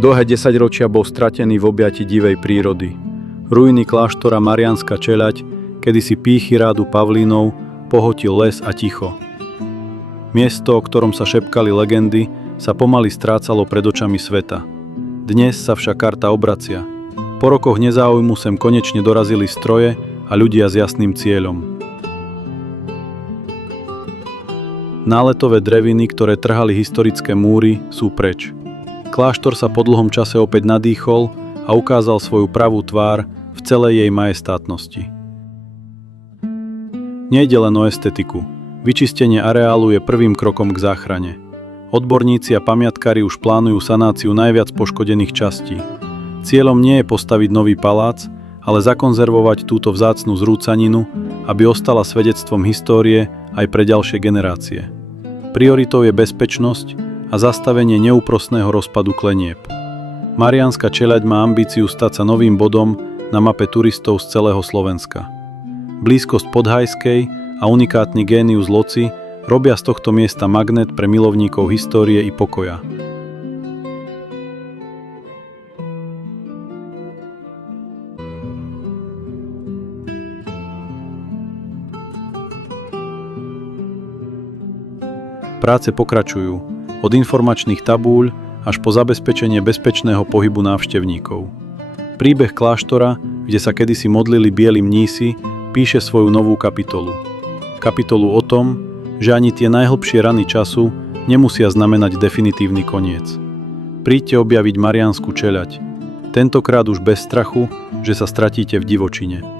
Dlhé 10 ročia bol stratený v objati divej prírody. Ruiny kláštora Mariánska Čeľaď, kedysi pýchy rádu Pavlínov, pohotil les a ticho. Miesto, o ktorom sa šepkali legendy, sa pomaly strácalo pred očami sveta. Dnes sa však karta obracia. Po rokoch nezáujmu sem konečne dorazili stroje a ľudia s jasným cieľom. Náletové dreviny, ktoré trhali historické múry, sú preč. Kláštor sa po dlhom čase opäť nadýchol a ukázal svoju pravú tvár v celej jej majestátnosti. Nejde len o estetiku. Vyčistenie areálu je prvým krokom k záchrane. Odborníci a pamiatkári už plánujú sanáciu najviac poškodených častí. Cieľom nie je postaviť nový palác, ale zakonzervovať túto vzácnu zrúcaninu, aby ostala svedectvom histórie aj pre ďalšie generácie. Prioritou je bezpečnosť a zastavenie neúprosného rozpadu klenieb. Mariánska Čeľaď má ambíciu stať sa novým bodom na mape turistov z celého Slovenska. Blízkosť Podhajskej a unikátny génius loci robia z tohto miesta magnet pre milovníkov histórie i pokoja. Práce pokračujú, od informačných tabúľ až po zabezpečenie bezpečného pohybu návštevníkov. Príbeh kláštora, kde sa kedysi modlili bieli mnísi, píše svoju novú kapitolu. Kapitolu o tom, že ani tie najhlbšie rany času nemusia znamenať definitívny koniec. Príďte objaviť Mariánsku Čeľaď. Tentokrát už bez strachu, že sa stratíte v divočine.